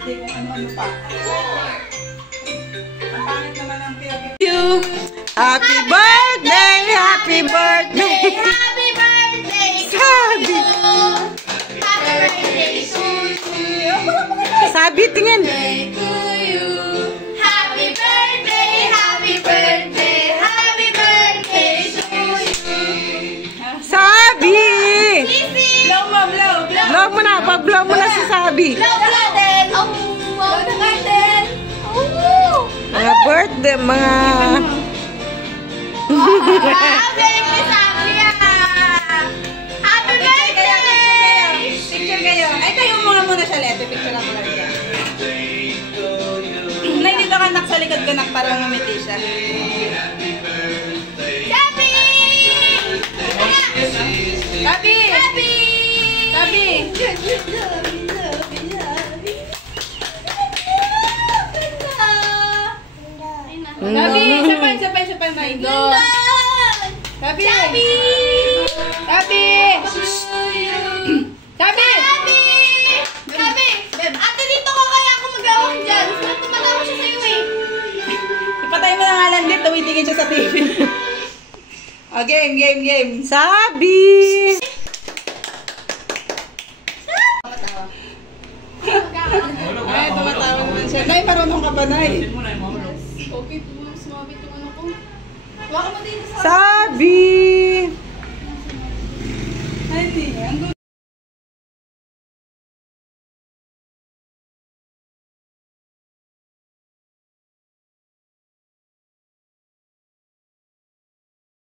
birthday kung ano-ano pa. Ang pangit naman ang pinag- Happy birthday! Happy birthday! Happy birthday to Sabi! you! Happy birthday to you! Sabi, tingin! To you! Happy birthday! Happy birthday! Happy birthday to you! Sabi! Sisi! Blow mo, blow! Blow! Blow mo na, pag-blow mo na si Sabi. Blow the candle! Oh! Blow the candle! Oh! Mga birthday, mga... Happy Sabi! Happy birthday! Picture kayo. Ay, kayo muna siya, Lete. Picture ako lang siya. Nay, dito ka nak sa likod ko, nak, para ngumiti siya. Sabi! Sabi! Sabi! Sabi! Sabi! Sapay, my God! Sabi! Sabi! Sabi! Sabi! Sabi! Ate, dito ka kaya ako mag-awak dyan. Tumatawa siya sa'yo eh. Ipatay mo na nga lang dito, tumitingin siya sa TV. Oh, game. Sabi! Ay, tumatawa naman siya. Nay, marunong ka ba, Nay? Okay, sumabit yung ano ko. Waka mo dito sa... Sabi! Ay, di. Ang